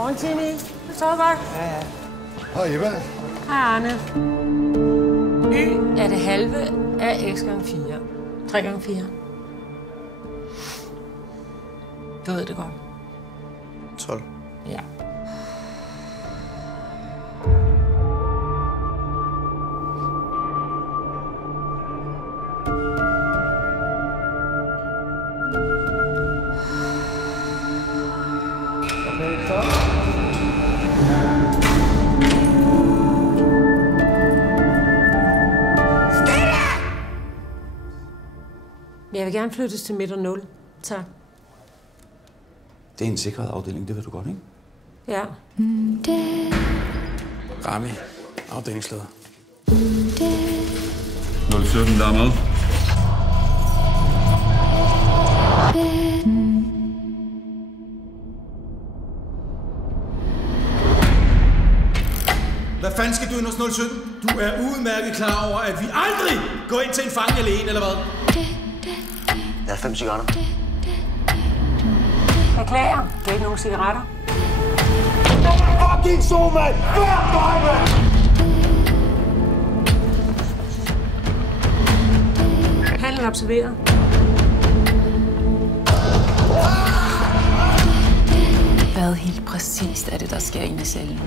Morgen, Timmy. Du sover godt? Ja. Hej, Eva. Hej, Arne. Y er det halve af x gange 4. 3 gange 4. Du ved det godt. 12. Ja. Okay, så. Jeg vil gerne flyttes til midt og 0. Tak. Det er en sikret afdeling, det ved du godt, ikke? Ja. Rami, afdelingsleder. 017, der er med. Hvad fanden skal du ind hos 017? Du er udmærket klar over, at vi aldrig går ind til en fange alene, eller hvad? Jeg har 5 cigaretter. Beklager. Det er ikke nogen cigaretter. Fucking så, mand! Hver dag, mand! Handlen observeret. Hvad helt præcist er det, der sker inde i cellen?